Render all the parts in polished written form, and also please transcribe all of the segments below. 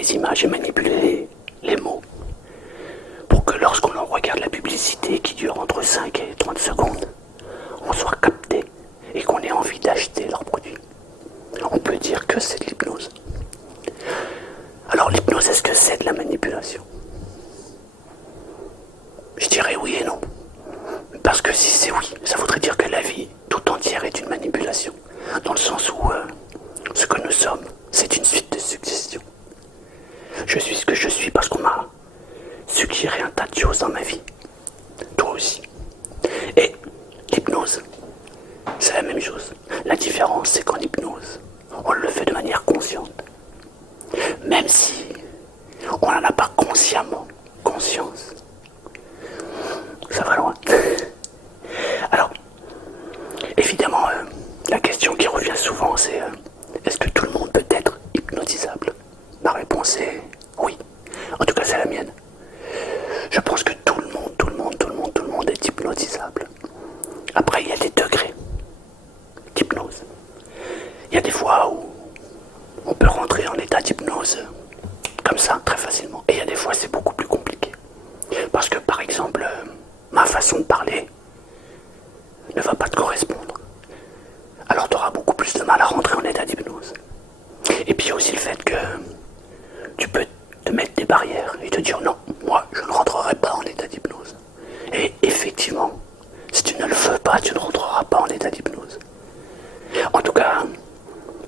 les images et manipuler les mots pour que lorsqu'on regarde la publicité qui dure entre 5 et 30 secondes, on soit capté et qu'on ait envie d'acheter leurs produits. On peut dire que c'est de l'hypnose. Alors l'hypnose, est-ce que c'est de la manipulation? Je dirais oui et non. Parce que si c'est oui, ça voudrait dire que la vie tout entière est une manipulation. Dans le sens où ce que nous sommes, c'est une suite de successions. Je suis ce que je suis parce qu'on m'a suggéré un tas de choses dans ma vie. Toi aussi. Et l'hypnose, c'est la même chose. La différence, c'est qu'en hypnose, on le fait de manière consciente. Même si on n'en a pas consciemment conscience. Ça va loin. Alors, évidemment, la question qui revient souvent, c'est est-ce que tout le monde peut être hypnotisable? Ma réponse est oui. En tout cas, c'est la mienne. Je pense que tout le monde est hypnotisable. Après, il y a des degrés d'hypnose. Il y a des fois où on peut rentrer en état d'hypnose comme ça, très facilement. Et il y a des fois, c'est beaucoup plus compliqué. Parce que, par exemple, ma façon de parler ne va pas te correspondre. Alors tu auras beaucoup plus de mal à rentrer en état d'hypnose. Et puis aussi le fait que tu peux te mettre des barrières et te dire non, moi je ne rentrerai pas en état d'hypnose. Et effectivement, si tu ne le veux pas, tu ne rentreras pas en état d'hypnose. En tout cas,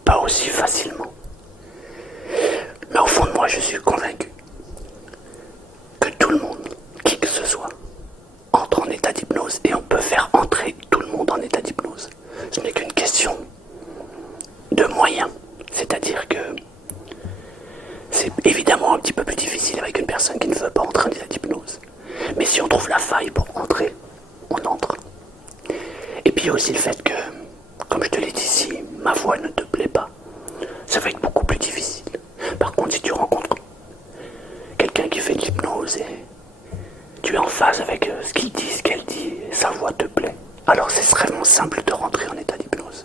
pas aussi facilement. Mais au fond de moi, je suis convaincu que tout le monde, qui que ce soit, entre en état d'hypnose et on peut faire entrer tout le monde en état d'hypnose. Ce n'est qu'une question de moyens. C'est-à-dire que c'est évidemment un petit peu plus difficile avec une personne qui ne veut pas entrer en état d'hypnose. Mais si on trouve la faille pour entrer, on entre. Et puis aussi le fait que, comme je te l'ai dit, si ma voix ne te plaît pas, ça va être beaucoup plus difficile. Par contre, si tu rencontres quelqu'un qui fait de l'hypnose et tu es en phase avec ce qu'il dit, ce qu'elle dit, et sa voix te plaît, alors c'est vraiment simple de rentrer en état d'hypnose.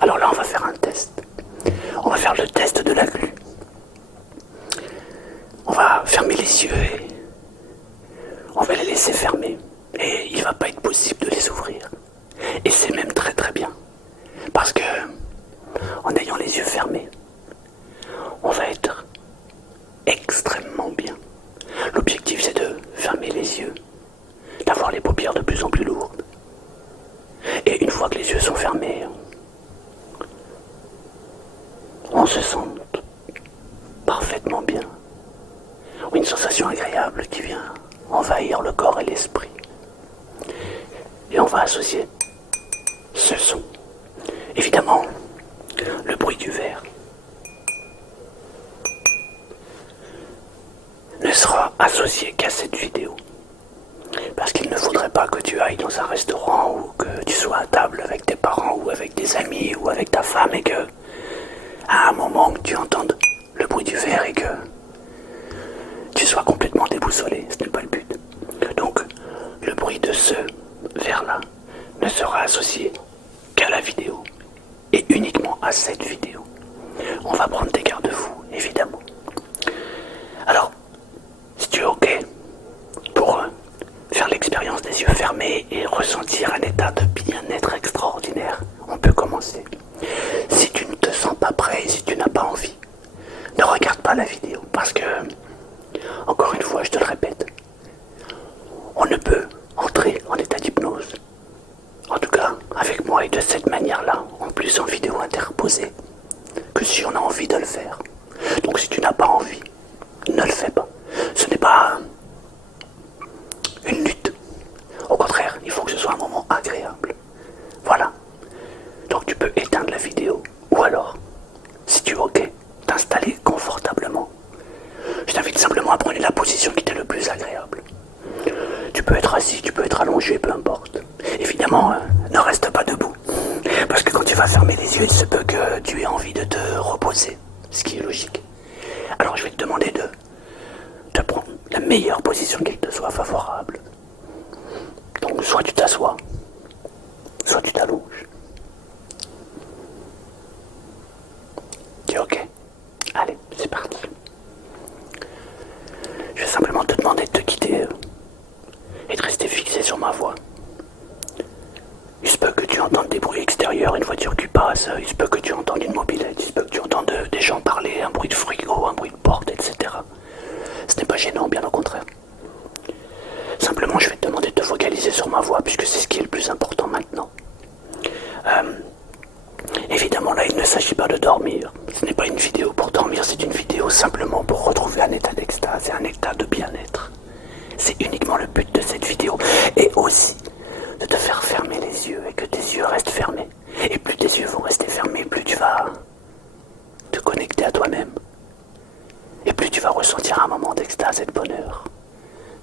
Alors là, on va faire un test. On va faire le test de la glu. On va fermer les yeux et on va les laisser fermer. Et il ne va pas être possible de les ouvrir. Et c'est même très très bien. Parce que, en ayant les yeux fermés, on va être extrêmement bien. L'objectif, c'est de fermer les yeux, d'avoir les paupières de plus en plus lourdes. Et une fois que les yeux sont fermés, on se sent parfaitement bien. Une sensation agréable qui vient envahir le corps et l'esprit. Et on va associer ce son. Évidemment, le bruit du verre ne sera associé qu'à cette vidéo. Parce qu'il ne faudrait pas que tu ailles dans un restaurant ou que tu sois à table avec tes parents ou avec des amis ou avec ta femme et que, à un moment, que tu entendes le bruit du verre et que tu sois complètement déboussolé. Ce n'est pas le but. Donc, le bruit de ce verre-là ne sera associé qu'à la vidéo et uniquement à cette vidéo. On va prendre des garde-fous, évidemment. Alors, si tu es OK pour faire l'expérience des yeux fermés et ressentir un état de bien-être extraordinaire, on peut commencer. Si tu ne te sens pas prêt et si tu n'as pas envie, ne regarde pas la vidéo parce que, encore une fois, je te le répète, on ne peut entrer en état d'hypnose, en tout cas avec moi et de cette manière-là, en plus en vidéo interposée, que si on a envie de le faire. Donc si tu n'as pas envie, ne le fais pas. Ce n'est pas une lutte. Au contraire, il faut que ce soit un moment agréable. Voilà. Donc tu peux éteindre la vidéo. Ou alors, si tu es OK, t'installer confortablement. Je t'invite simplement à prendre la position qui t'est le plus agréable. Tu peux être assis, tu peux être allongé, peu importe. Évidemment, ne reste pas debout. Parce que quand tu vas fermer les yeux, il se peut que tu aies envie de te reposer. Ce qui est logique. Alors je vais te demander de prendre la meilleure position qui te soit favorable. Donc soit tu t'assois, soit tu t'allonges. Tu es OK? Allez, c'est parti. voiture qui passe, il se peut que tu entendes une mobilette, il se peut que tu entendes des gens parler, un bruit de frigo, un bruit de porte, etc. Ce n'est pas gênant, bien au contraire. Simplement, je vais te demander de te focaliser sur ma voix, puisque c'est ce qui est le plus important maintenant. Évidemment, là, il ne s'agit pas de dormir. Ce n'est pas une vidéo pour dormir, c'est une vidéo simplement pour retrouver un état d'extase et un état de bien-être. C'est uniquement le but de cette vidéo. Et aussi, de te faire fermer les yeux et que tes yeux restent fermés. Et plus tes yeux vont rester fermés, plus tu vas te connecter à toi-même. Et plus tu vas ressentir un moment d'extase et de bonheur.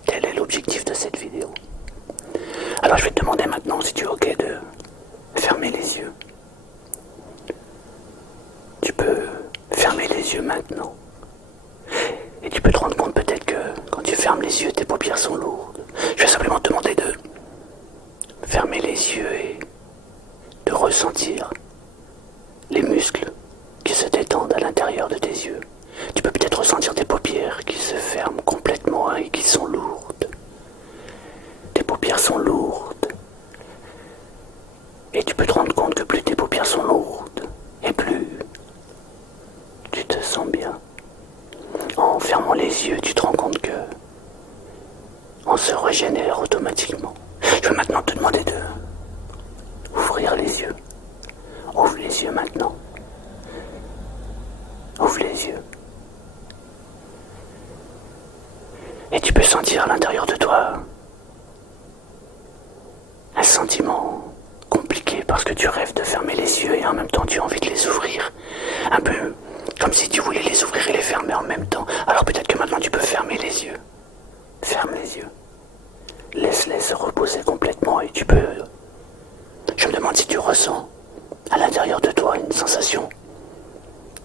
Tel est l'objectif de cette vidéo. Alors je vais te demander maintenant si tu es ok de fermer les yeux. Tu peux fermer les yeux maintenant. Et tu peux te rendre compte peut-être que quand tu fermes les yeux, tes paupières sont lourdes. Je vais simplement te demander de fermer les yeux et de ressentir les muscles qui se détendent à l'intérieur de tes yeux. Tu peux peut-être ressentir tes paupières qui se ferment complètement et qui sont lourdes. Tes paupières sont lourdes. Et tu peux te rendre compte que plus tes paupières sont lourdes, et plus tu te sens bien. En fermant les yeux, tu te rends compte que on se régénère automatiquement. Je vais maintenant te demander de ouvrir les yeux. Ouvre les yeux maintenant. Ouvre les yeux. Et tu peux sentir à l'intérieur de toi un sentiment compliqué parce que tu rêves de fermer les yeux et en même temps tu as envie de les ouvrir. Un peu comme si tu voulais les ouvrir et les fermer en même temps. Alors peut-être que maintenant tu peux fermer les yeux. Ferme les yeux. Laisse-les se reposer complètement et tu peux... Je me demande si tu ressens à l'intérieur de toi une sensation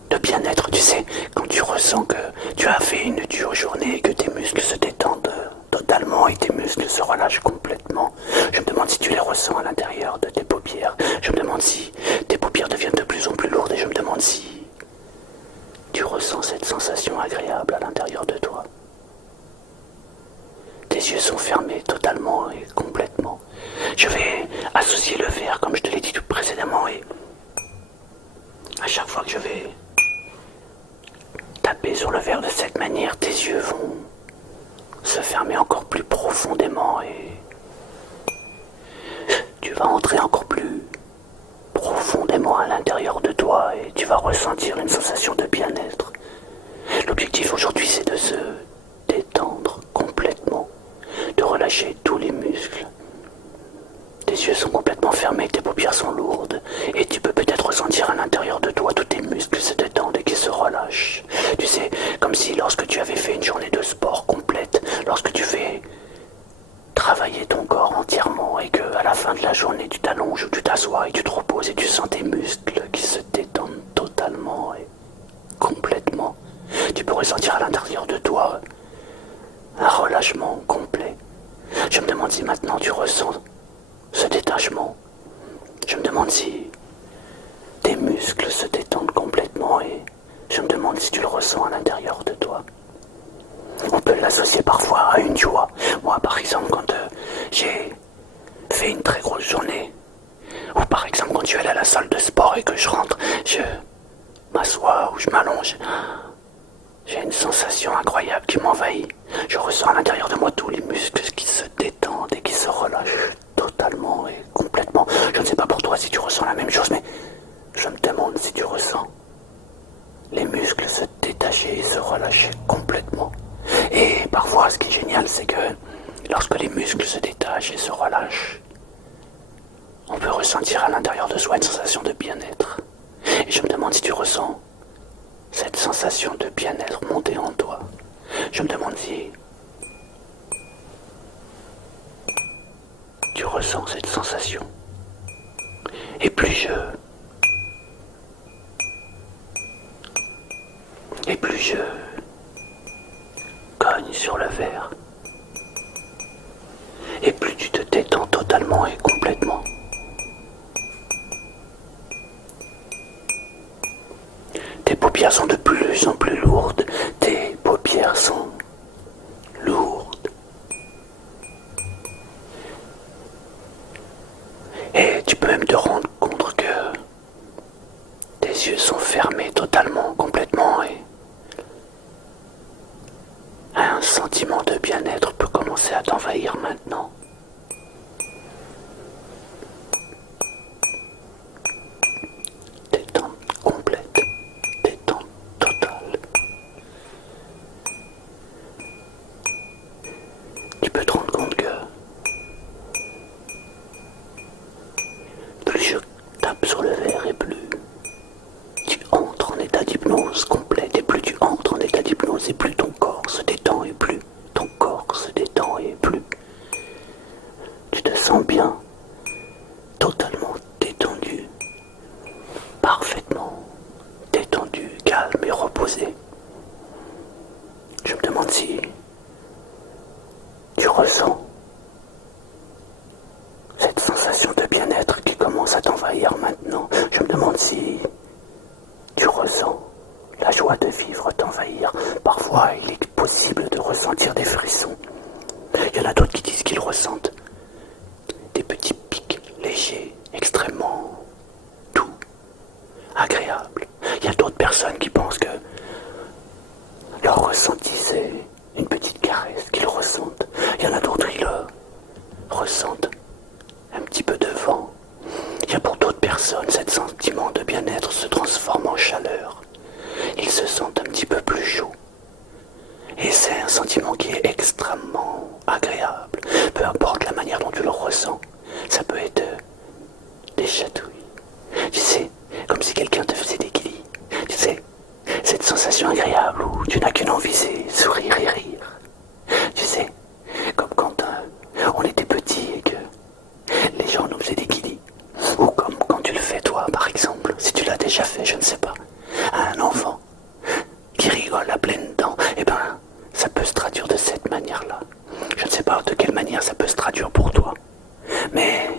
de bien-être. Tu sais, quand tu ressens que tu as fait une dure journée et que tes muscles se détendent totalement et tes muscles se relâchent complètement. Je me demande si tu les ressens à l'intérieur de tes paupières. Je me demande si tes paupières deviennent de plus en plus lourdes et je me demande si tu ressens cette sensation agréable à l'intérieur de toi. Tes yeux sont fermés totalement et complètement. Je vais associer le verre comme je te l'ai dit tout précédemment et à chaque fois que je vais taper sur le verre de cette manière, tes yeux vont se fermer encore plus profondément et tu vas entrer encore plus profondément à l'intérieur de toi et tu vas ressentir une sensation de bien-être. L'objectif aujourd'hui c'est de se détendre complètement, de relâcher tous les muscles. Tes yeux sont complètement fermés, tes paupières sont lourdes et tu peux peut-être ressentir à l'intérieur de toi tous tes muscles se détendent et qui se relâchent. Tu sais, comme si lorsque tu avais fait une journée de sport complète, lorsque tu fais travailler ton corps entièrement et que à la fin de la journée tu t'allonges ou tu t'assois et tu te reposes et tu sens tes muscles qui se détendent totalement et complètement. Tu peux ressentir à l'intérieur de toi un relâchement complet. Je me demande si maintenant tu ressens ce détachement. Je me demande si tes muscles se détendent complètement et je me demande si tu le ressens à l'intérieur de toi. On peut l'associer parfois à une joie. Moi, par exemple, quand j'ai fait une très grosse journée, ou par exemple quand je vais aller à la salle de sport et que je rentre, je m'assois ou je m'allonge, j'ai une sensation incroyable qui m'envahit. Je ressens à l'intérieur de moi tous les muscles qui se détendent et qui se relâchent totalement et complètement. Je ne sais pas pour toi si tu ressens la même chose, mais je me demande si tu ressens les muscles se détacher et se relâcher complètement. Et parfois, ce qui est génial, c'est que lorsque les muscles se détachent et se relâchent, on peut ressentir à l'intérieur de soi une sensation de bien-être. Et je me demande si tu ressens cette sensation de bien-être monter en toi. Je me demande si tu ressens cette sensation. Et plus je cogne sur le verre, et plus tu te détends totalement et complètement. Tes paupières sont de plus en plus lourdes, tes paupières sont lourdes. Et tu peux même te rendre compte que sentiment de bien-être peut commencer à t'envahir maintenant. Détente complète, détente totale. Tu peux te rendre compte que plus je tape sur le verre et plus tu entres en état d'hypnose complète, et plus tu entres en état d'hypnose et plus ton corps se détend, et plus ton corps se détend, et plus tu te sens bien, totalement détendu, parfaitement détendu, calme et reposé. Je me demande si tu ressens cette sensation de bien-être qui commence à t'envahir maintenant. Je me demande si tu ressens la joie de vivre t'envahir. Parfois, il est possible de ressentir des frissons. Il y en a d'autres qui disent qu'ils ressentent des petits pics légers, extrêmement doux, agréables. Il y a d'autres personnes qui pensent que leur ressenti, c'est une petite caresse qu'ils ressentent. Il y en a d'autres qui le ressentent un petit peu de vent. Il y a pour d'autres personnes, ce sentiment de bien-être se transforme en chaleur. Ils se sentent un petit peu plus chauds. Et c'est un sentiment qui est extrêmement agréable. Peu importe la manière dont tu le ressens. Ça peut être des chatouilles. Tu sais, comme si quelqu'un te faisait des guillis. Tu sais, cette sensation agréable où tu n'as qu'une envie, c'est sourire et rire. Tu sais, comme quand on était petit et que les gens nous faisaient des guillis. Ou comme quand tu le fais toi, par exemple, si tu l'as déjà fait, je ne sais pas, à un enfant qui rigole à pleines dents, eh ben, ça peut se traduire de cette manière-là. Je ne sais pas de quelle manière ça peut se traduire pour toi, mais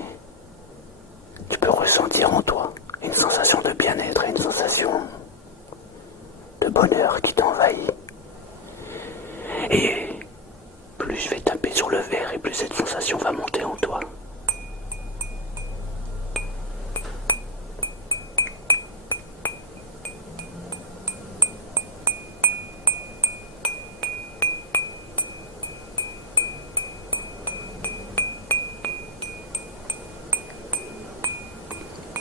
tu peux ressentir en toi une sensation de bien-être et une sensation de bonheur qui t'envahit. Et plus je vais taper sur le verre et plus cette sensation va monter en toi.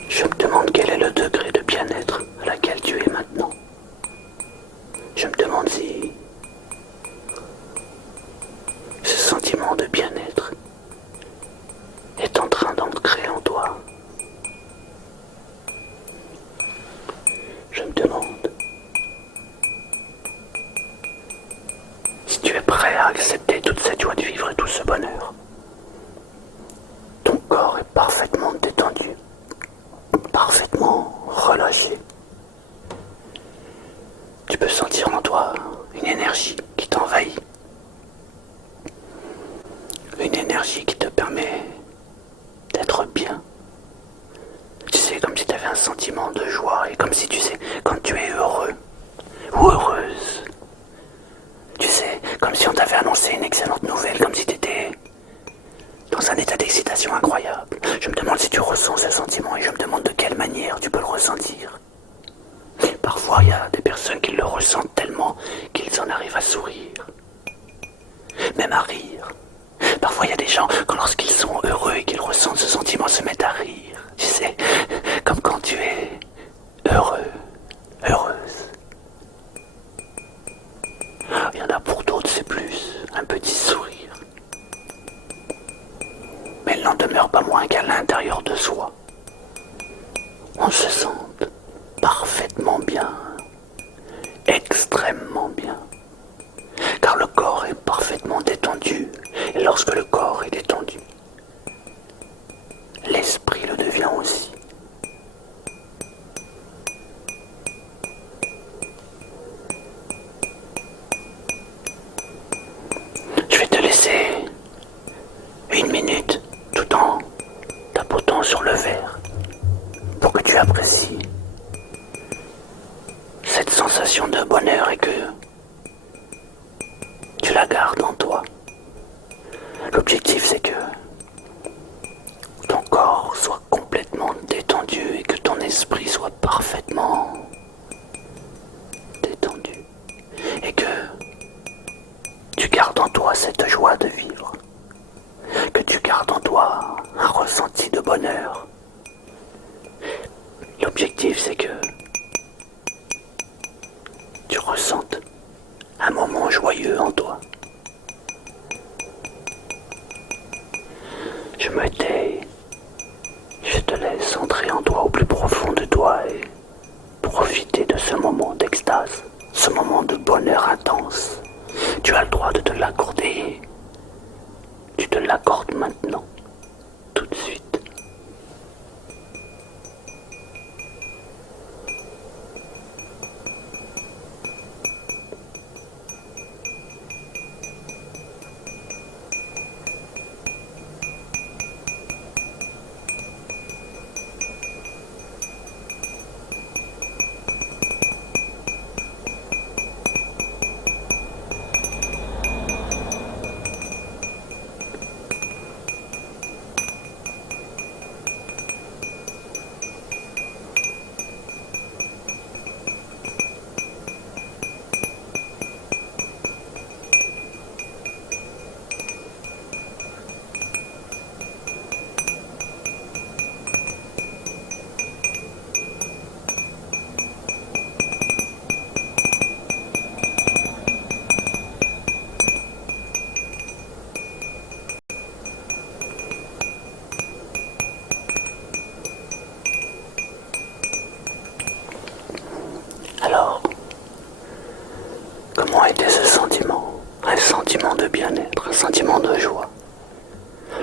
Je me demande quel est le degré de bien-être à laquelle tu es maintenant. Je me demande si ce sentiment de bien-être est en train d'ancrer en toi. Je me demande si tu es prêt à accepter toute cette joie de vivre et tout ce bonheur. Ton corps est parfaitement détendu, parfaitement relâché. Tu peux sentir en toi une énergie qui t'envahit. Une énergie qui te permet d'être bien. Tu sais, comme si tu avais un sentiment de joie et comme si, tu sais, quand tu es heureux ou heureuse, tu sais, comme si on t'avait annoncé une excellente nouvelle, comme si tu étais dans un état d'excitation incroyable. Je me demande si tu ressens ce sentiment et je me demande de quelle manière tu peux le ressentir. Parfois, il y a des personnes qui le ressentent tellement qu'ils en arrivent à sourire, même à rire. Parfois, il y a des gens, lorsqu'ils sont heureux et qu'ils ressentent ce sentiment, se mettent à rire. Tu sais, comme quand tu es heureux, heureuse. Il y en a pour d'autres, c'est plus un petit sourire. Mais il n'en demeure pas moins qu'à l'intérieur de soi, on se sent parfaitement bien, extrêmement bien. Car le corps est parfaitement détendu, et lorsque le corps est détendu, l'esprit le devient aussi. Je vais te laisser 1 minute tout en tapotant sur le verre pour que tu apprécies cette sensation de bonheur et que tu la gardes en toi. L'objectif, c'est que ton corps soit complètement détendu et que ton esprit soit parfaitement détendu et que tu gardes cette joie de vivre, que tu gardes en toi un ressenti de bonheur. L'objectif, c'est que tu ressentes un moment joyeux en toi. Je me tais, je te laisse entrer en toi au plus profond de toi et profiter de ce moment d'extase, ce moment de bonheur intense. Tu as le droit de te l'accorder. Tu te l'accordes maintenant, tout de suite. Alors, comment était ce sentiment? Un sentiment de bien-être, un sentiment de joie.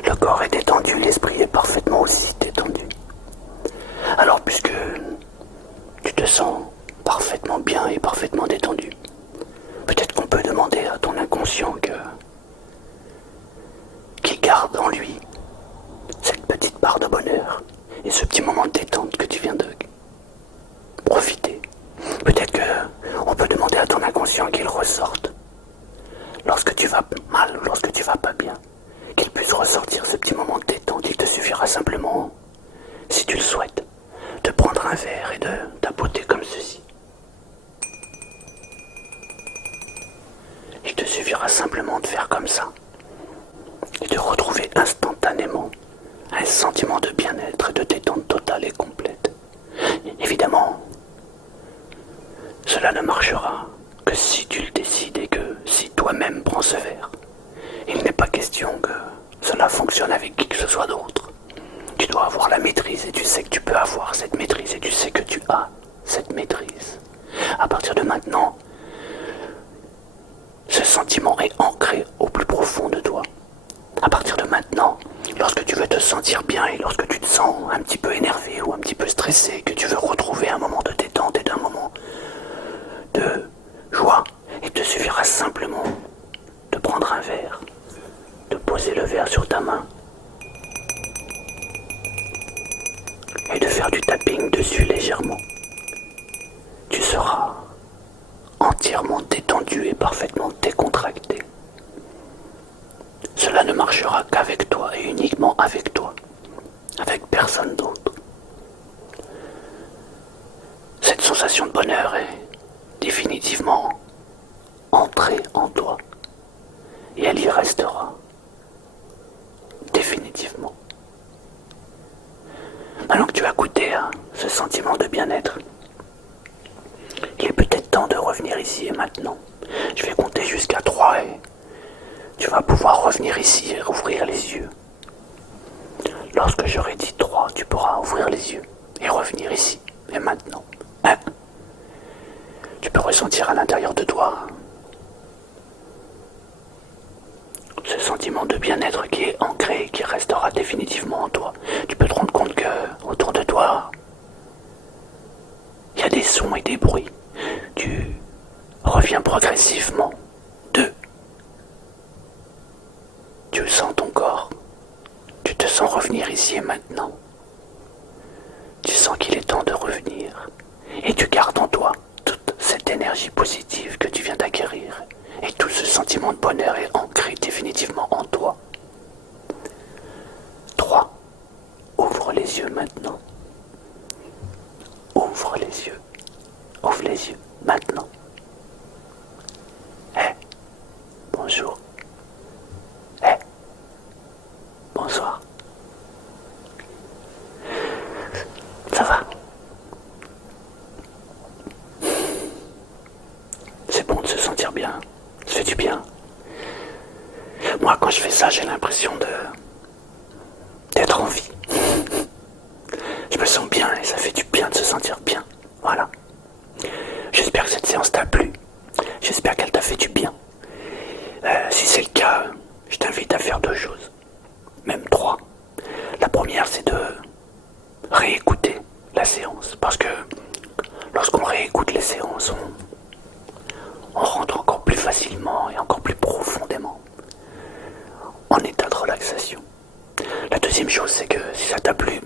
Le corps est détendu, l'esprit est parfaitement aussi détendu. Alors, puisque tu te sens parfaitement bien et parfaitement détendu, peut-être qu'on peut demander à ton inconscient qu'il garde en lui cette petite part de bonheur et ce petit moment de détente que tu viens de profiter. Peut-être qu'on peut demander à ton inconscient qu'il ressorte lorsque tu vas mal ou lorsque tu vas pas bien, qu'il puisse ressortir ce petit moment de détente. Il te suffira simplement, si tu le souhaites, de prendre un verre et de tapoter comme ceci. Il te suffira simplement de faire comme ça et de retrouver instantanément un sentiment de bien-être et de détente totale et complète. Évidemment, cela ne marchera que si tu le décides et que si toi-même prends ce verre. Il n'est pas question que cela fonctionne avec qui que ce soit d'autre. Tu dois avoir la maîtrise et tu sais que tu peux avoir cette maîtrise et tu sais que tu as cette maîtrise. À partir de maintenant, ce sentiment est ancré au plus profond de toi. À partir de maintenant, lorsque tu veux te sentir bien et lorsque tu te sens un petit peu énervé ou un petit peu stressé, que tu veux retrouver un moment de détente et d'un moment de joie, il te suffira simplement de prendre un verre, de poser le verre sur ta main et de faire du tapping dessus légèrement. Tu seras entièrement détendu et parfaitement décontracté. Cela ne marchera qu'avec toi et uniquement avec toi, avec personne d'autre. Cette sensation de bonheur est définitivement entrée en toi et elle y restera définitivement. Maintenant que tu as goûté à ce sentiment de bien-être, il est peut-être temps de revenir ici et maintenant. Je vais compter jusqu'à 3 et tu vas pouvoir revenir ici et rouvrir les yeux. Lorsque j'aurai dit 3, tu pourras ouvrir les yeux et revenir ici et maintenant. 1. Tu peux ressentir à l'intérieur de toi ce sentiment de bien-être qui est ancré et qui restera définitivement en toi. Tu peux te rendre compte que autour de toi, il y a des sons et des bruits. Tu reviens progressivement. 2. Tu sens ton corps. Tu te sens revenir ici et maintenant. Tu sens qu'il est temps de revenir. Et tu gardes en toi toute cette énergie positive que tu viens d'acquérir. Et tout ce sentiment de bonheur est ancré définitivement en toi. 3. Ouvre les yeux maintenant. Ouvre les yeux. Ouvre les yeux maintenant. Bonjour. fait du bien. Moi, quand je fais ça, j'ai l'impression d'être en vie. Je me sens bien et ça fait du bien de se sentir bien. Voilà. J'espère que cette séance t'a plu. J'espère qu'elle t'a fait du bien. Si c'est le cas, je t'invite à faire deux choses. Même trois. La première, c'est de réécouter la séance. Parce que lorsqu'on réécoute les séances, on rentre encore plus facilement et encore plus profondément en état de relaxation. La deuxième chose, c'est que si ça t'a plu,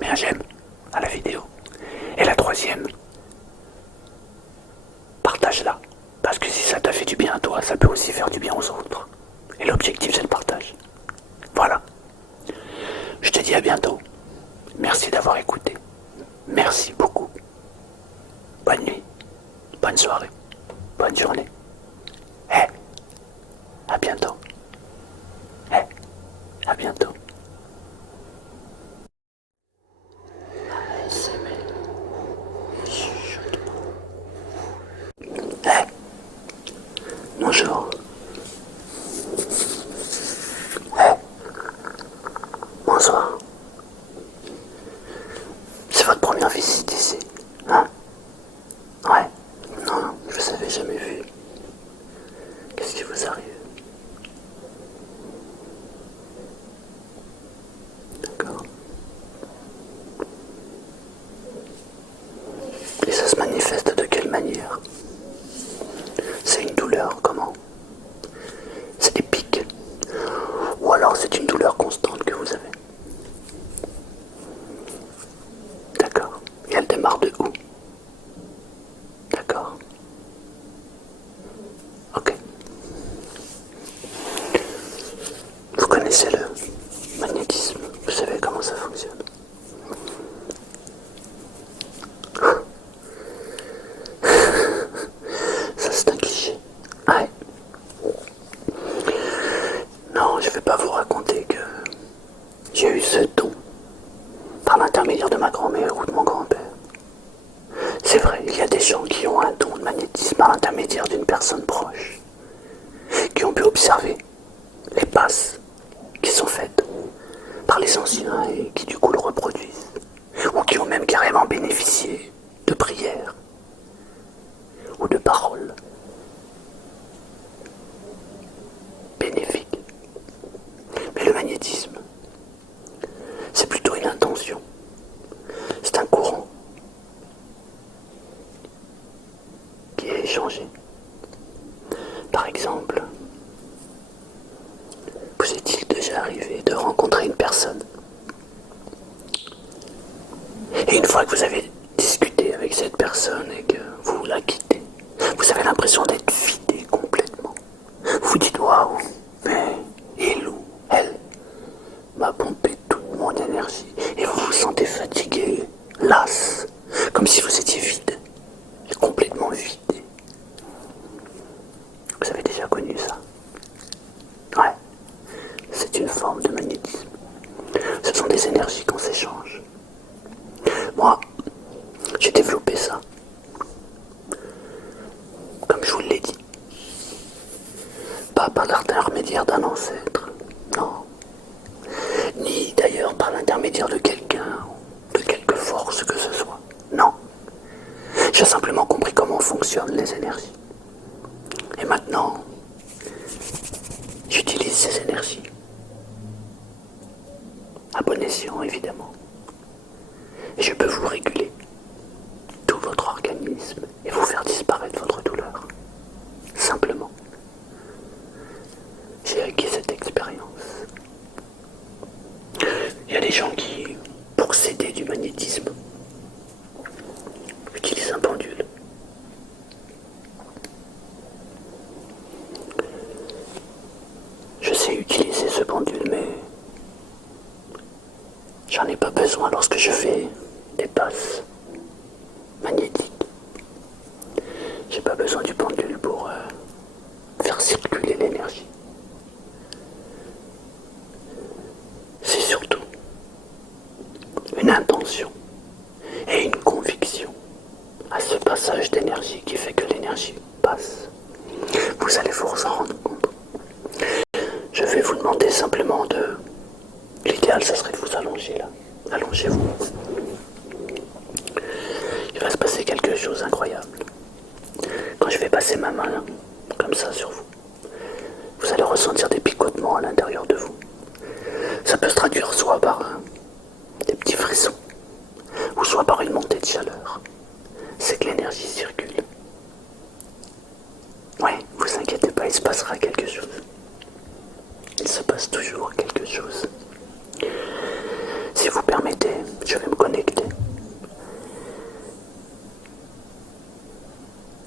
mets un j'aime à la vidéo. Et la troisième, partage-la. Parce que si ça t'a fait du bien à toi, ça peut aussi faire du bien aux autres. Et l'objectif, c'est le partage. Voilà. Je te dis à bientôt. Merci d'avoir écouté. Merci beaucoup. Bonne nuit. Bonne soirée. Bonne journée. À bientôt. À bientôt. Bonjour. Bonsoir. C'est votre première visite ici, hein? Ouais. Non, je vous avais jamais vu. Qu'est-ce qui vous arrive? D'accord. Et ça se manifeste de quelle manière? C'est une douleur, comment? C'est des pics? Ou alors c'est une douleur constante que vous avez? D'accord. Et elle démarre de où? D'accord. Ok. Vous connaissez le magnétisme? Vous savez comment ça fonctionne? Ça c'est un cliché. Ouais. Non, je vais pas vous raconter que j'ai eu ce don par l'intermédiaire de ma grand-mère ou de mon grand-père. C'est vrai, il y a des gens qui ont un don de magnétisme par l'intermédiaire d'une personne proche, qui ont pu observer les passes qui sont faites par les anciens et qui du coup le reproduisent, ou qui ont même carrément bénéficié de prières ou de paroles bénéfiques. Mais le magnétisme, c'est plutôt une intention, c'est un courant qui est échangé. Par exemple, vous est-il déjà arrivé de rencontrer une personne et une fois que vous avez discuté avec cette personne et que vous la quittez, vous avez l'impression d'être vidé complètement. Vous vous dites waouh, mais il ou elle m'a pompé toute mon énergie et vous vous sentez fatigué, las, comme si vous étiez vide, complètement vidé. Vous avez déjà connu ça? Ouais, c'est une forme de magnétisme. Ce sont des énergies qu'on s'échange. Moi, j'ai développé ça, comme je vous l'ai dit. Pas par l'intermédiaire d'un ancêtre, non. Ni d'ailleurs par l'intermédiaire de quelqu'un, de quelque force que ce soit. Non. J'ai simplement compris comment fonctionnent les énergies. Et maintenant, j'utilise ces énergies. À bon escient, évidemment. Et je peux vous réguler tout votre organisme et vous faire disparaître votre douleur. Simplement. J'ai acquis cette expérience. Il y a des gens qui, pour s'aider du magnétisme, utilisent un pendule. Je sais utiliser ce pendule, mais j'en ai pas besoin lorsque je fais des passes magnétiques. J'ai pas besoin du pendule pour faire circuler l'énergie. C'est surtout une intention et une conviction à ce passage d'énergie qui fait que l'énergie passe. Vous vous en rendre compte. Je vais vous demander simplement de... L'idéal, ça serait de vous allonger là. Allongez-vous. Il va se passer quelque chose d'incroyable. Quand je vais passer ma main là, comme ça sur vous, vous allez ressentir des picotements à l'intérieur de vous. Ça peut se traduire soit par des petits frissons, ou soit par une montée de chaleur. C'est que l'énergie circule. Ouais, vous inquiétez pas, il se passera quelque chose. Il se passe toujours quelque chose. Si vous permettez, je vais me connecter.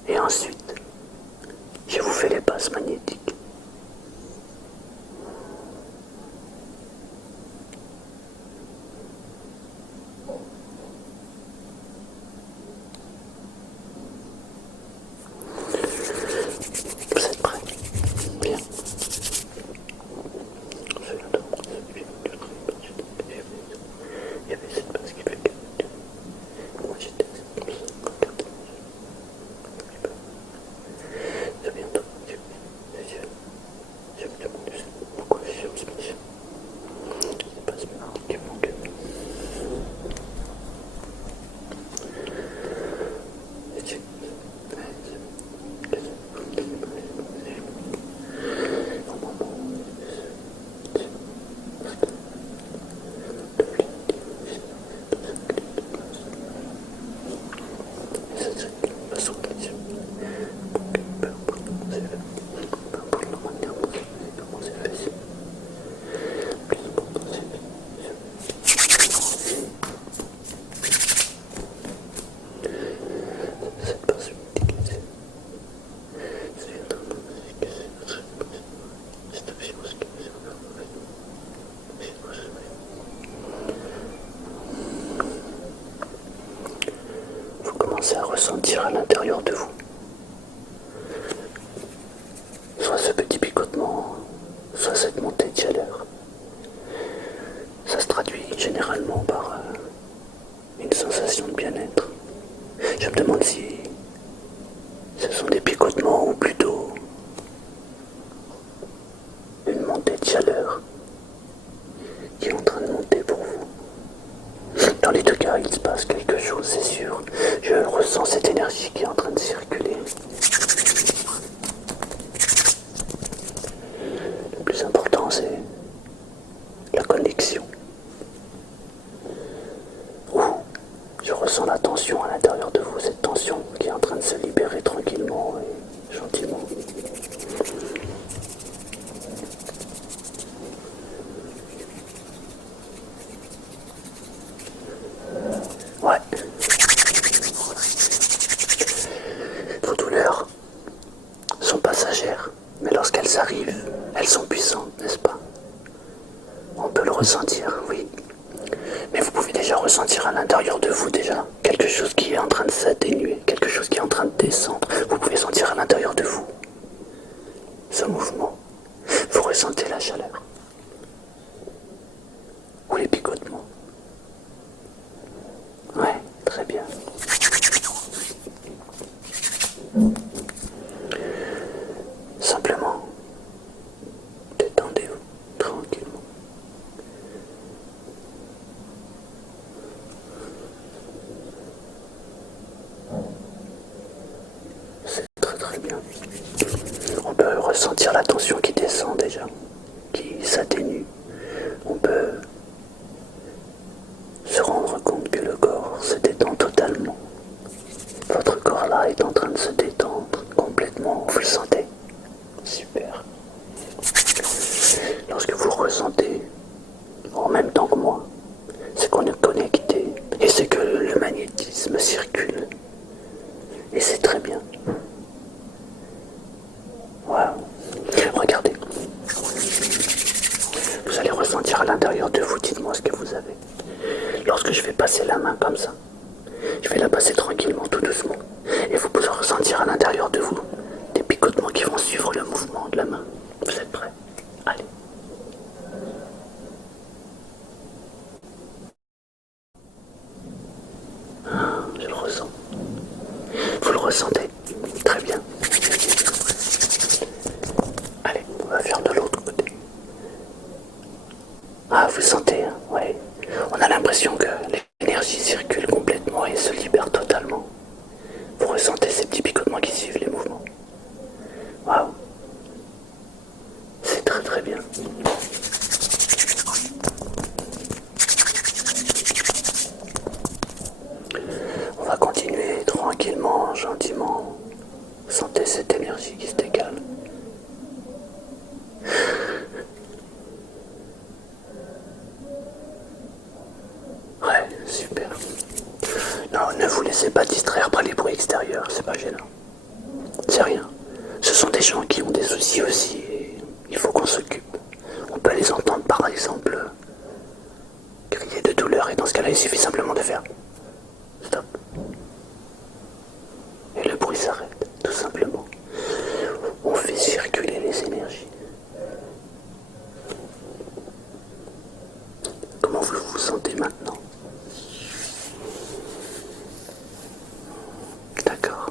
Et ensuite, je vous fais les passes magnétiques. Vous êtes prêts? Bien. Il y avait cette passe qui fait que... Moi j'étais comme ça. C'est bientôt. Je me demande pourquoi je suis obsession. C'est pas ce qui manque. Vous commencez à ressentir à l'intérieur de vous soit ce petit picotement, soit cette montée de chaleur. Ça se traduit généralement par une sensation de bien-être. Je me demande si ce sont des picotements ou plutôt une montée de chaleur qui est en train de monter pour vous. Dans les deux cas, il se passe quelque chose, c'est sûr. Je ressens cette énergie qui est en train de circuler. Le plus important, c'est la connexion. Je ressens la tension à l'intérieur de vous, cette tension qui est en train de se libérer tranquillement et gentiment. Ouais. Vos douleurs sont passagères, mais lorsqu'elles arrivent, elles sont puissantes, n'est-ce pas? On peut le ressentir, oui. Mais vous pouvez déjà ressentir à l'intérieur de vous déjà quelque chose qui est en train de s'atténuer, quelque chose qui est en train de descendre. Vous pouvez sentir à l'intérieur de vous ce mouvement. Vous ressentez la chaleur ou les picotements. Ouais, très bien. Simplement, détendez-vous tranquillement. C'est très très bien. On peut ressentir la tension qui descend déjà, qui s'atténue. On peut se rendre compte que le corps se détend totalement. Votre corps là est en train de se détendre complètement, vous le sentez? Super. Lorsque vous le ressentez en même temps que moi, c'est qu'on est connecté et c'est que le magnétisme circule. Et c'est très bien. Waouh. Regardez. Vous allez ressentir à l'intérieur de vous, dites-moi ce que vous avez. Lorsque je vais passer la main comme ça, je vais la passer tranquillement, tout doucement. Et vous pouvez ressentir à l'intérieur de vous des picotements qui vont suivre le mouvement de la main. Vous êtes prêts? Allez. Je le ressens. Vous le ressentez? Très bien. bien. On va continuer tranquillement, gentiment. Sentez cette énergie qui se décale. Ouais, super. Non, ne vous laissez pas distraire par les bruits extérieurs, c'est pas gênant. C'est rien. Ce sont des gens qui ont des soucis aussi et il faut qu'on s'occupe. On peut les entendre par exemple crier de douleur et dans ce cas-là il suffit simplement de faire stop. Et le bruit s'arrête, tout simplement. On fait circuler les énergies. Comment vous vous sentez maintenant? D'accord.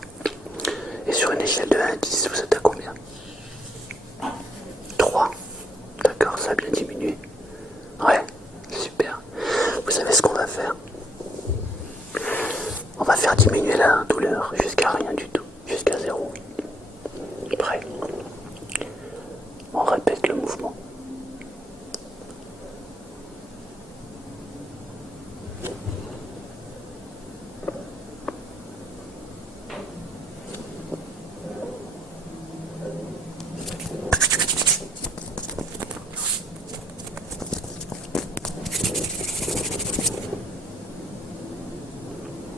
Et sur une échelle de 1 à 10, vous êtes à combien? 3. D'accord, ça a bien diminué. Ouais, super. Vous savez ce qu'on va faire? On va faire diminuer la douleur jusqu'à rien du tout, jusqu'à 0. Prêt? On répète le mouvement.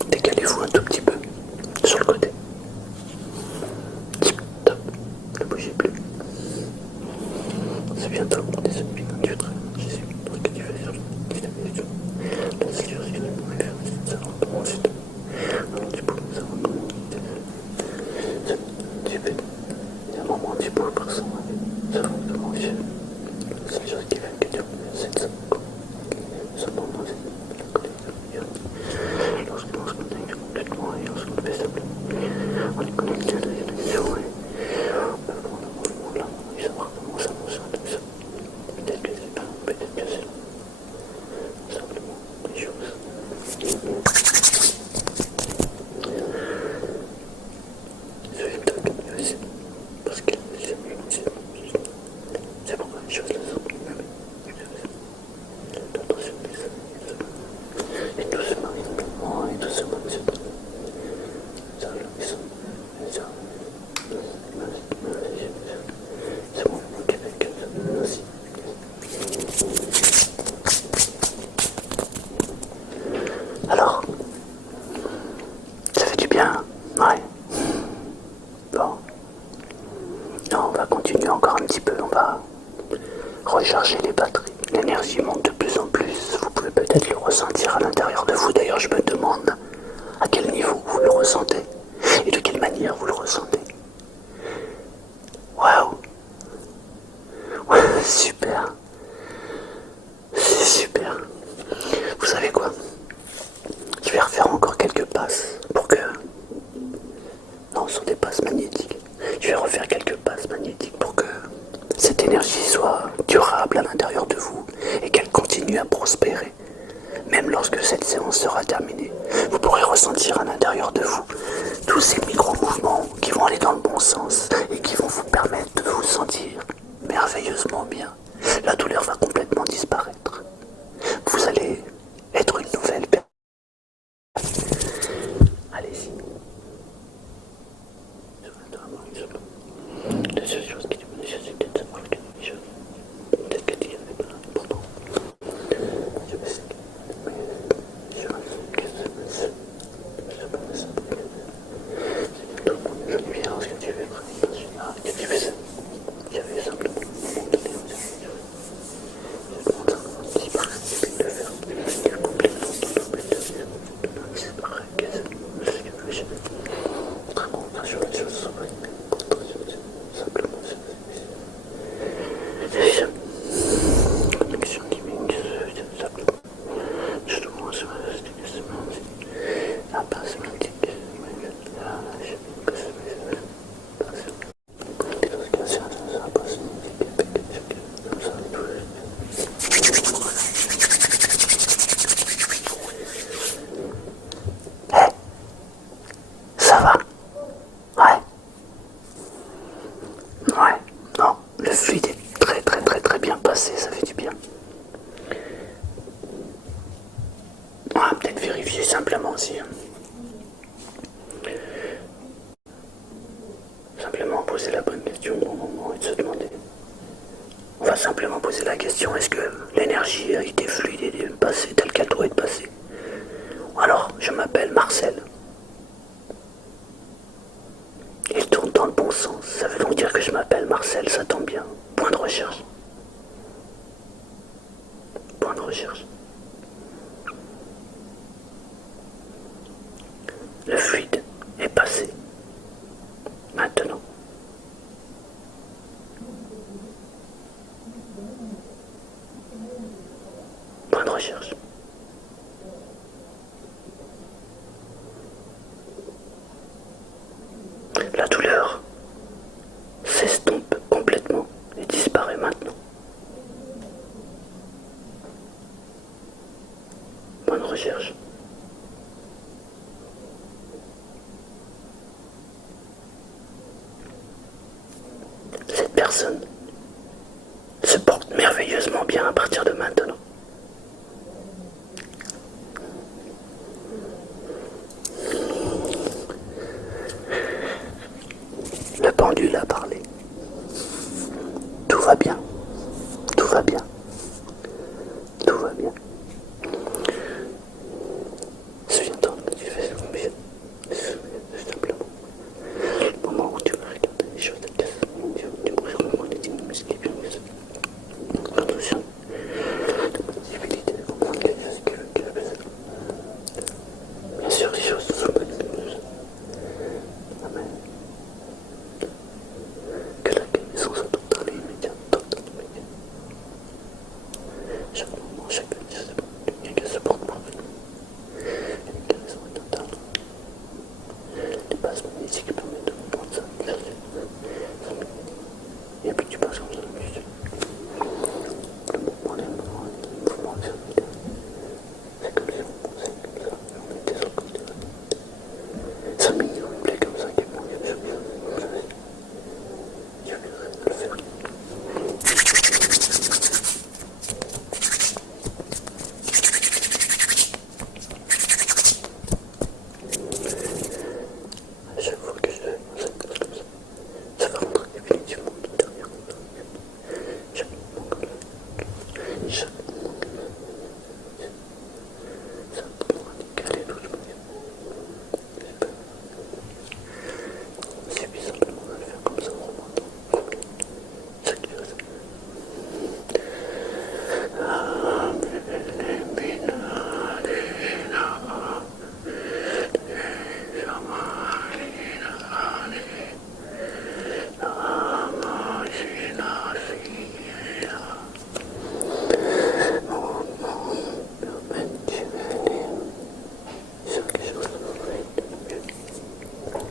Décalez-vous un tout petit peu sur le côté. Tip, top. Ne bougez plus. C'est bientôt. Désolé, tu es très. Je sais ce que tu fais sur la cellule, ce que tu pourrais faire, c'est de savoir comment c'est. Alors, tu peux savoir comment tu fais. Il y a un moment où tu peux par savoir comment tu fais. La seule chose qui fait que tu c'est de savoir comment. Ce moment, c'est la connexion. Lorsqu'on se connecte complètement et lorsqu'on fait simplement, on est connecté à la connexion et on peut prendre un mouvement là et savoir comment ça fonctionne. Peut-être que c'est pas, peut-être que c'est simplement des choses. Je vais me donner aussi parce que c'est pourquoi les choses là sont attention et doucement, et doucement, ça, c'est bon, ok, avec ça, merci. Alors, ça fait du bien, ouais. Bon, non, on va continuer encore un petit peu, on va recharger les batteries. L'énergie monte de plus en plus, vous pouvez peut-être le ressentir à l'intérieur de vous. D'ailleurs, je me demande à quel niveau vous le ressentez et de quelle manière vous le ressentez. Waouh! Ouais, super! C'est super! Vous savez quoi? Je vais refaire encore quelques passes pour que... Non, ce sont des passes magnétiques. Je vais refaire quelques passes magnétiques pour que cette énergie soit durable à l'intérieur de vous et qu'elle continue à prospérer. Même lorsque cette séance sera terminée, vous pourrez ressentir à l'intérieur de vous tous ces micro-mouvements qui vont aller dans le bon sens et qui vont vous permettre de vous sentir merveilleusement bien. La douleur va complètement disparaître. Vous allez être une nouvelle personne. Allez-y. La seule chose qui te nécessite, c'est de savoir quelque chose. Peut-être que tu y avais pas important. Je sais que... C'est tout le monde. Je dis bien ce que tu fais, que tu fais ça. Il y avait simplement un moment donné où c'est bon, ça disparaît. Et puis de faire complètement de disparaît. Qu'est-ce que je fais? Très bon, sur la chose, simplement, connexion gaming, simplement, justement, c'est la base sémantique, ça va? Ouais. Ouais. Non, le fluide est très très très très le bon moment est de se demander. On va simplement poser la question, est-ce que l'énergie a été fluide et passée telle qu'elle doit être passée? Alors, je m'appelle Marcel. Il tourne dans le bon sens. Ça veut donc dire que je m'appelle Marcel, ça tombe bien. Point de recherche. Point de recherche. Le fluide est passé. Maintenant. Point de recherche. La douleur s'estompe complètement et disparaît maintenant. Bonne recherche. Cette personne se porte merveilleusement bien à partir de maintenant. Le pendule a parlé. Tout va bien. Tout va bien. Tout va bien. Souviens-toi que tu fais combien. Simplement. Le moment où tu vas regarder les choses de tu pourrais comprendre les signes musclés bien mieux. Attention. De possibilité de comprendre les choses que je fais. Bien sûr, les choses sont pas mieux. Amen. Que la guérison soit totale et immédiate, chaque moment, chaque chose, quelqu'un se porte parfaitement. Une guérison est totale. Les bases magnétiques permettent de comprendre ça, et puis tu passes comme ça, le mouvement des mains, le mouvement des organes, c'est comme si on pensait comme ça, on était sur le côté. C'est mignon, une plaie comme ça qui est bon, je vais le faire. À chaque fois que je fais comme ça, ça va rentrer définitivement à l'intérieur. Chaque moment comme ça. Chaque moment comme ça. Ça va radical et doucement. Il suffit simplement de le faire comme ça, on remonte. Ça qui reste.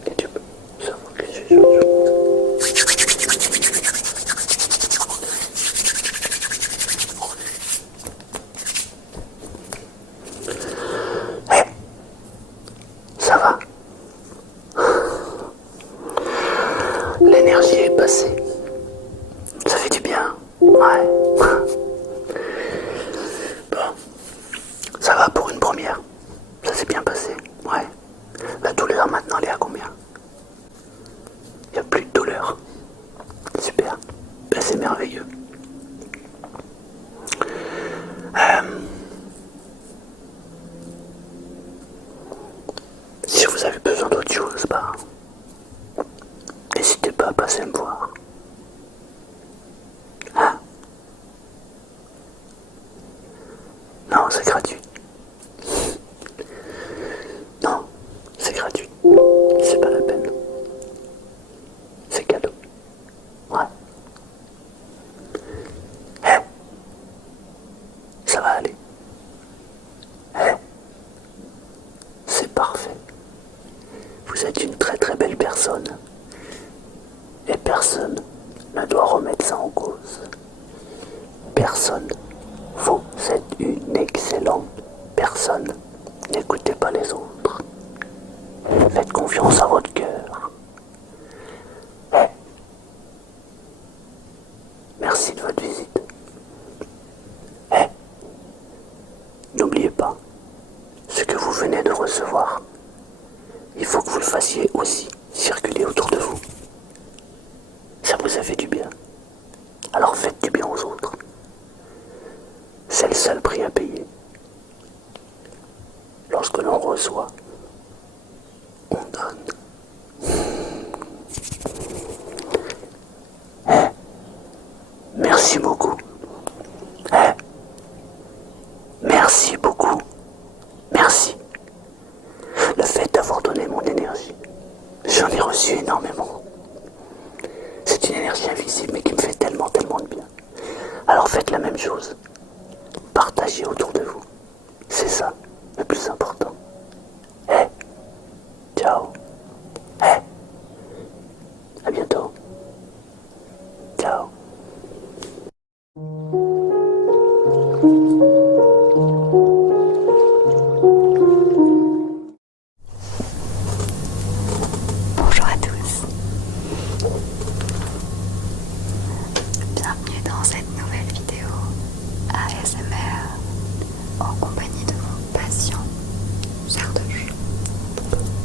Et tu peux savoir que j'ai joué. Ça va. L'énergie est passée. Ça fait du bien. Ouais. Bon. Ça va pour une première. Ça s'est bien passé. Ouais. La douleur maintenant, elle est à combien? Il n'y a plus de douleur. Super. Ben, c'est merveilleux. Si vous avez besoin d'autre chose, bah, n'hésitez pas à passer me voir. Hein? Non, c'est gratuit. Non, c'est gratuit. C'est pas la peine. C'est cadeau. Ouais. Eh? Ça va aller. Eh? C'est parfait. Vous êtes une très très belle personne. Et personne ne doit remettre ça en cause. Personne. Vous êtes une excellente personne. N'écoutez pas les autres. Faites confiance à votre cœur. Eh? Merci de votre visite. Eh? N'oubliez pas, ce que vous venez de recevoir, il faut que vous le fassiez aussi circuler autour de vous. Ça vous a fait du bien. Alors faites du bien aux autres. C'est le seul prix à payer. Lorsque l'on reçoit, on donne. Merci beaucoup. Merci beaucoup. Merci. Le fait d'avoir donné mon énergie, j'en ai reçu énormément. C'est une énergie invisible mais qui me fait tellement, tellement de bien. Alors faites la même chose. Partagez autour de vous. C'est ça le plus important. Ciao. À bientôt. Ciao. Bonjour à tous. Bienvenue dans cette nouvelle vidéo ASMR en compagnie de mon patient Sardoche.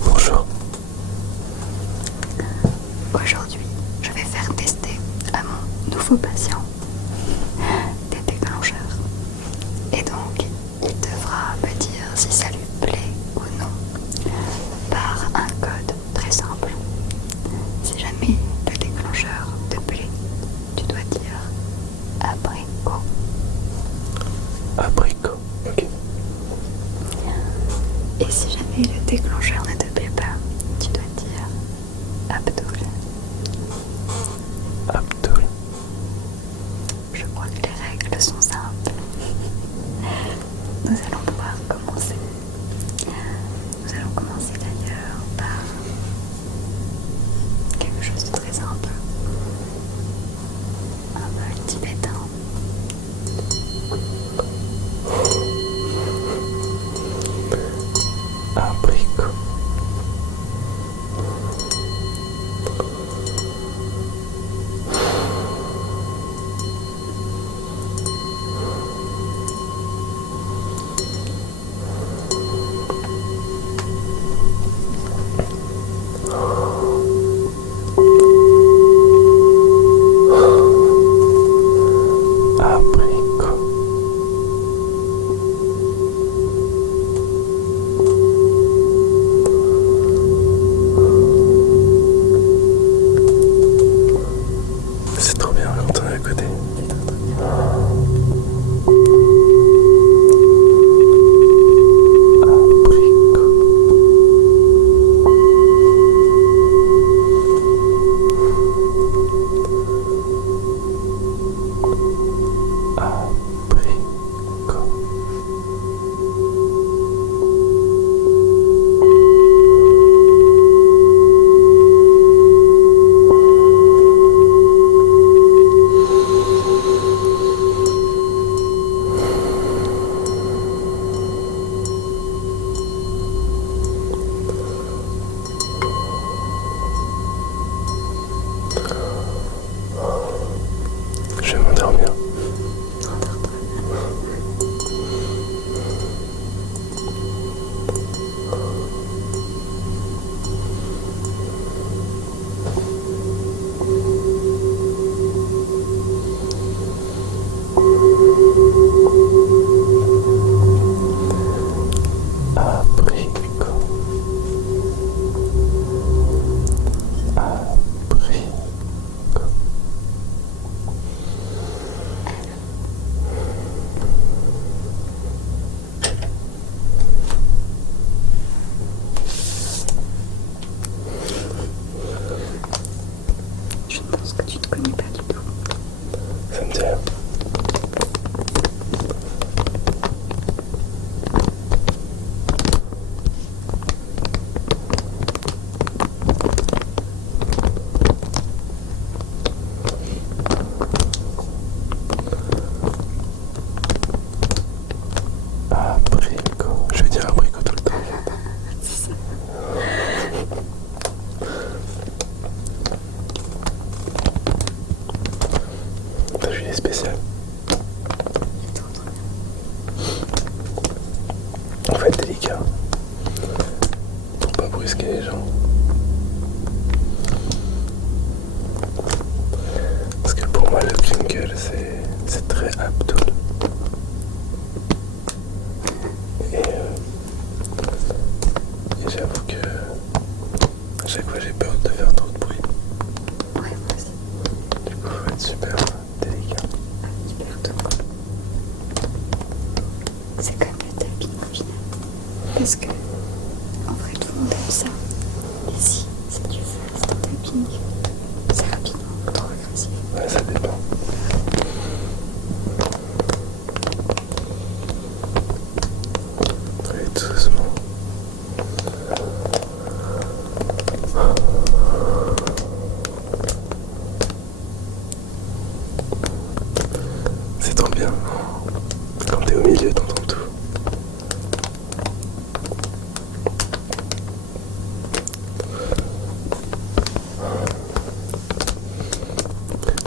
Bonjour. Aujourd'hui, je vais faire tester à mon nouveau patient des déclencheurs. Et donc, il devra me dire si ça lui plaît ou non par un code très simple. Si jamais le déclencheur te plaît, tu dois dire abricot. Abricot. Ok. Et si jamais le déclencheur ne te plaît pas, tu dois dire Abdul. Abdul. Je crois que les règles sont simples. Nous allons pouvoir commencer. Nous allons commencer d'ailleurs par quelque chose de très simple. Un vol tibétain. Abricot. Abricot. C'est trop bien, on entend à côté. Abricot. Abricot. Je vais m'endormir. Abricot. Abricot. Je pense que tu ne connais pas du tout. Ça me dit rien. Abricot. Je vais dire abricot tout le temps. C'est ça. Ta Julie est spéciale. On va être délicat. Pour pas brusquer les gens. moi le crinkle c'est très Abdul. Et j'avoue que à chaque fois j'ai peur de faire trop de bruit. Ouais, moi aussi. Du coup faut être super délicat. Super doux. C'est comme le tapping au final. Parce que en vrai tout le monde aime ça. Et si tu fais un tapping, c'est rapidement trop facile. Ouais, ça dépend. Très doucement. C'est trop bien. Quand t'es au milieu, t'entends tout.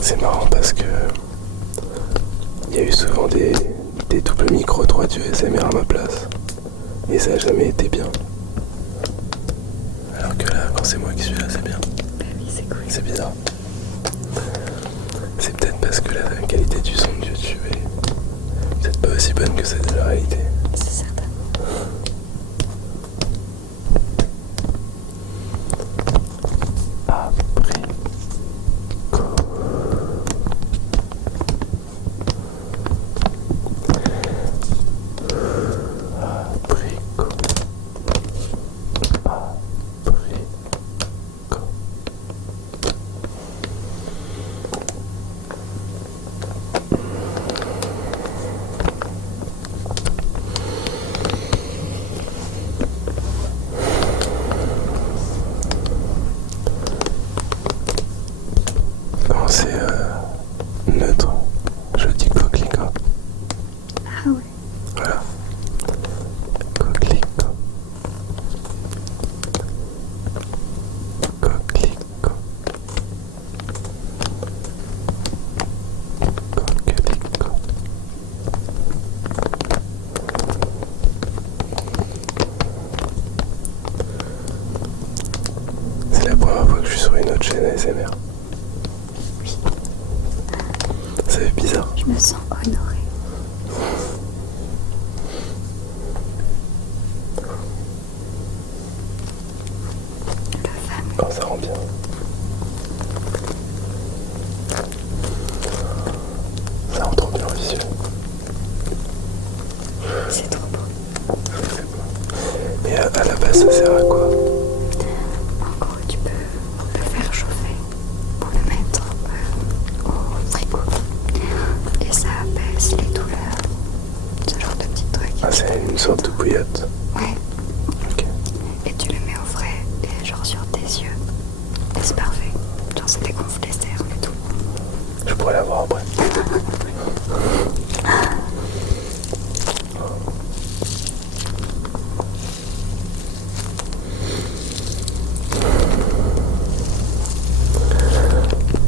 C'est marrant parce que il y a eu souvent des doubles micros droits du SMR à ma place. Et ça a jamais été bien. Alors que là, quand c'est moi qui suis là, c'est bien. Bah oui, c'est cool. C'est bizarre. C'est peut-être parce que la qualité du son de YouTube est peut-être pas aussi bonne que celle de la réalité. C'est certain. Quand c'est neutre, je dis coquelicot. Ah ouais. Voilà. Coquelicot. Coquelicot. Coquelicot. C'est la première fois que je suis sur une autre chaîne ASMR. Ça fait bizarre. Je me sens honorée. Le fameux. Quand ça rend bien. Ça rend trop bien en visuel. C'est trop beau. Mais à la base, ça sert à quoi? En gros, tu peux le faire chauffer pour le mettre au frigo. Et ça apaise les douleurs. Ce genre de petits trucs. Ah, c'est une sorte de bouillotte. Ouais. Ok. Et tu le mets au frais et genre sur tes yeux. Et c'est parfait. Genre ça dégonfle les cernes et tout. Je pourrais l'avoir après.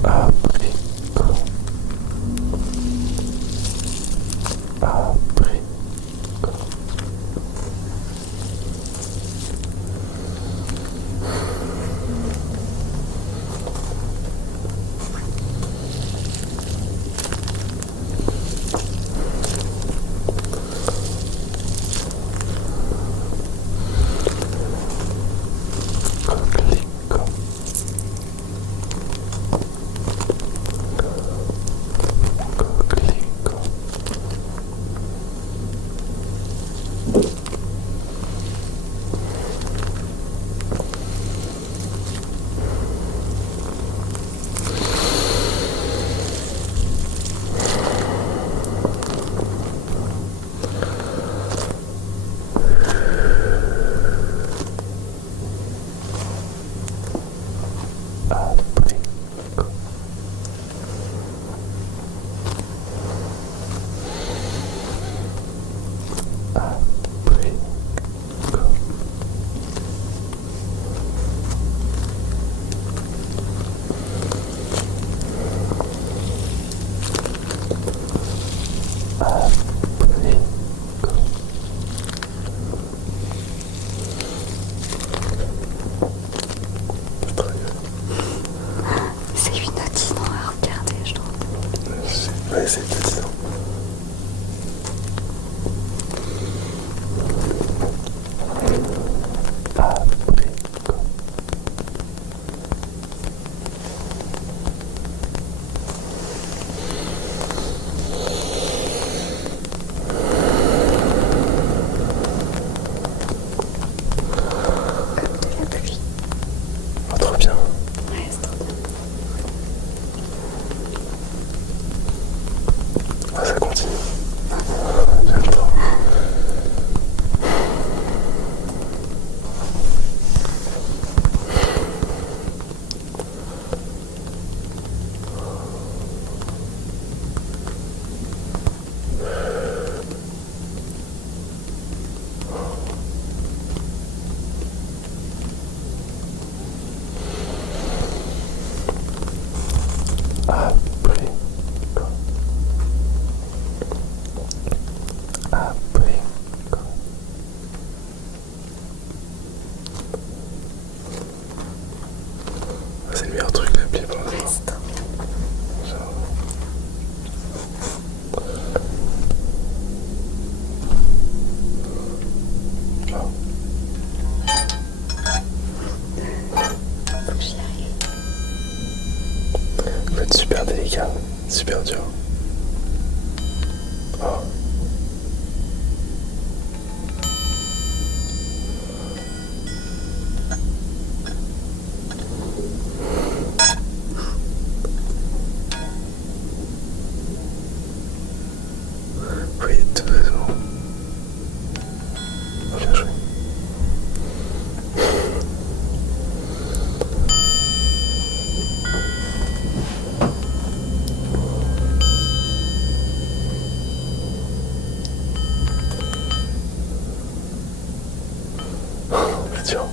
Abricot. Abricot. Ouais, c'est fatigant. Abricot. Comme de la pluie. Oh, trop bien. Ouais, c'est trop bien. Ah, ça continue. J'aime trop. Abricot. Abricot. C'est le meilleur truc l'appli pour Ouais, l'instant. c'est trop bien. Genre. Oh. Faut que j'y arrive. Faut être super délicat, super dur. Oh. Faut y être tout doucement. Oh, bien joué. C'est dur.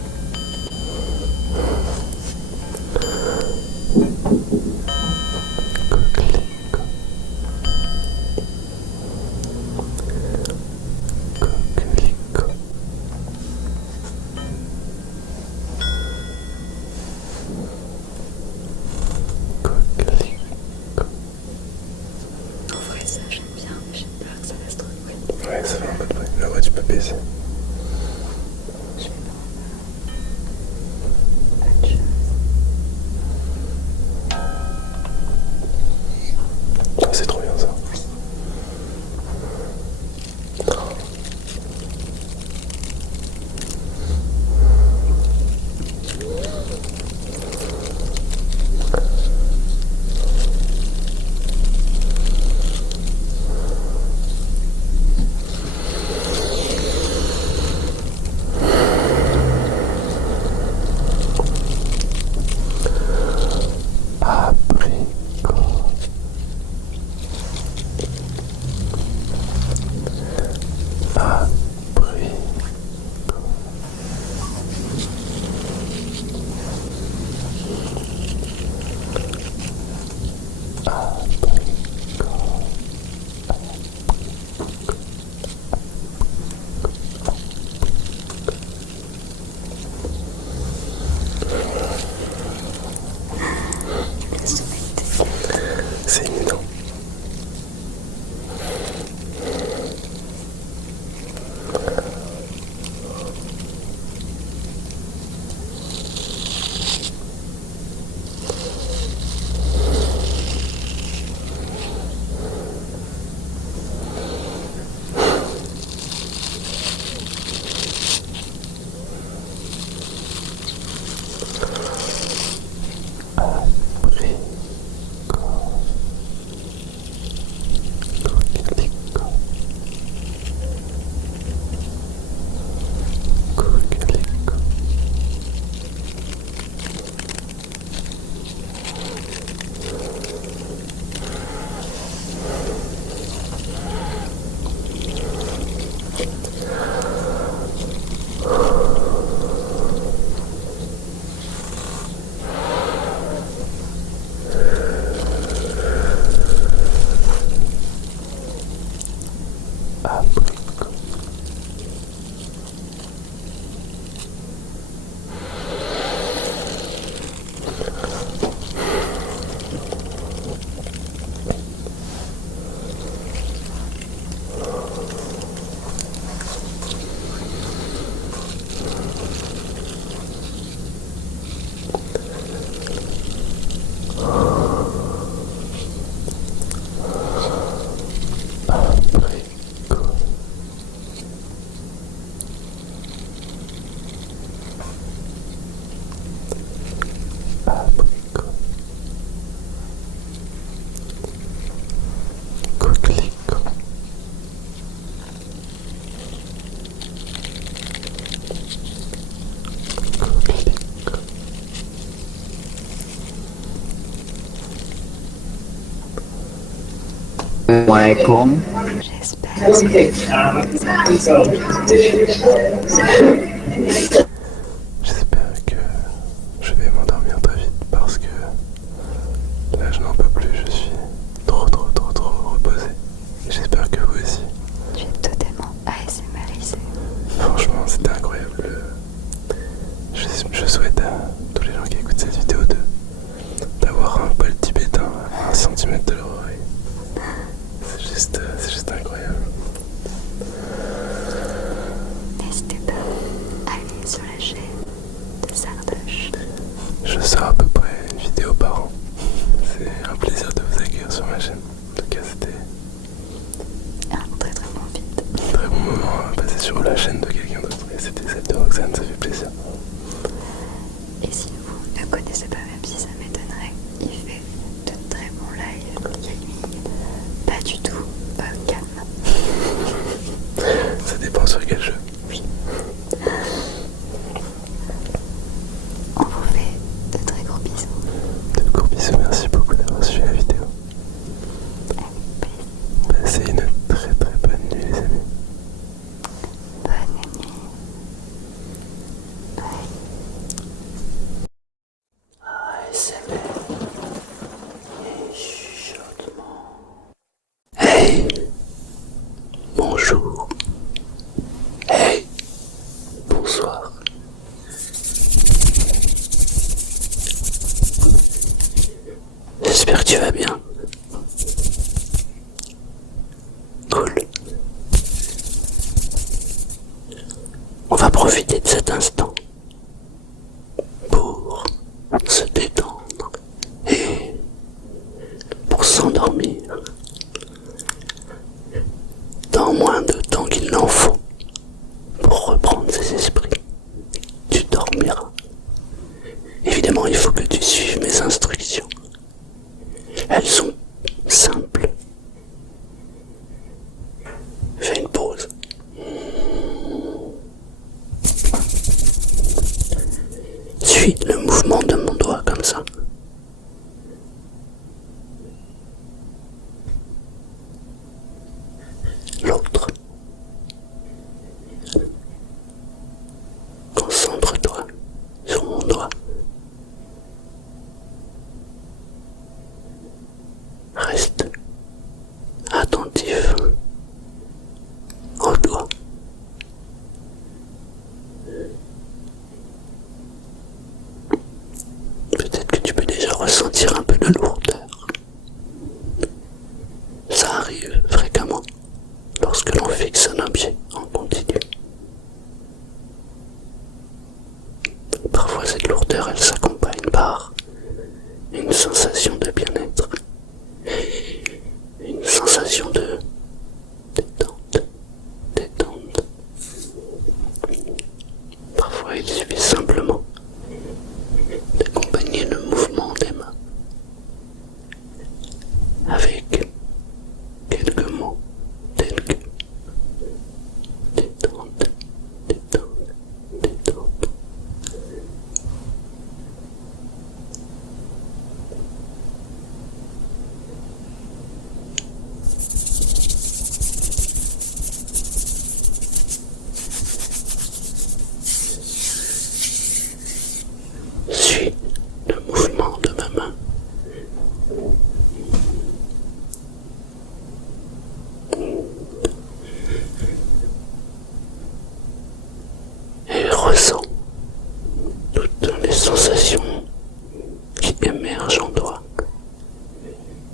Coquelicot. Coquelicot. Coquelicot. En vrai, ça j'aime bien, mais j'ai peur que ça fasse trop de bruit. Ouais, ça fait un peu de bruit. Là, ouais, tu peux baisser. Je vais prendre autre chose. Ah, c'est trop bien ça. J'espère que je vais m'endormir très vite parce que là je n'en peux plus, je suis trop reposé. J'espère que vous aussi. Tu es totalement ASMRisé. Franchement c'était incroyable. Je souhaite à tous les gens qui écoutent cette vidéo d'avoir un poil tibétain à 1 centimètre de leur oreille. C'est juste incroyable. N'hésitez pas à aller sur la chaîne de Sardoche. Je sors à peu près une vidéo par an. C'est un plaisir de vous accueillir sur ma chaîne. En tout cas, c'était Un très bon feed. un très bon moment à passer sur la chaîne de quelqu'un d'autre. Et c'était celle de Roxane, ça fait plaisir. Et si vous ne connaissez pas, même si ça m'étonnerait, il fait de très bons lives. Il est lui pas du tout calme. Ça dépend sur quel jeu. Oui. On vous fait de très gros bisous. De gros bisous, merci beaucoup d'avoir suivi la vidéo. Passez une très bonne nuit les amis. Bonne nuit. ASMR et chuchotement. Hey, bonjour. Hey, bonsoir. J'espère que tu vas bien. Cool. On va profiter de cet instant pour se détendre et pour s'endormir dans moins de temps qu'il n'en faut pour reprendre ses esprits. Tu dormiras. Évidemment, il faut que tu suives mes instructions. Elles sont simples. Fais une pause. Suis le mouvement de mon doigt comme ça. L'autre. Concentre-toi sur mon doigt. Reste attentif au doigt. Peut-être que tu peux déjà ressentir un peu de lourdeur. Ça arrive fréquemment lorsque l'on fixe un objet en continu. Parfois cette lourdeur elle s'accompagne par une sensation de bien-être, une sensation de détente. Parfois il suffit simplement d'accompagner le mouvement des mains avec quelques mots tels que détente, détente, détente. Suis le mouvement de ma main. Et ressens toutes les sensations qui émergent en toi.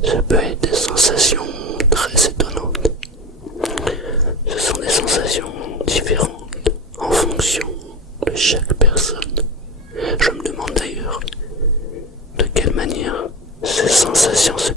Ça peut être des sensations très étonnantes. Ce sont des sensations différentes en fonction de chaque personne. Je me demande d'ailleurs de quelle manière ces sensations se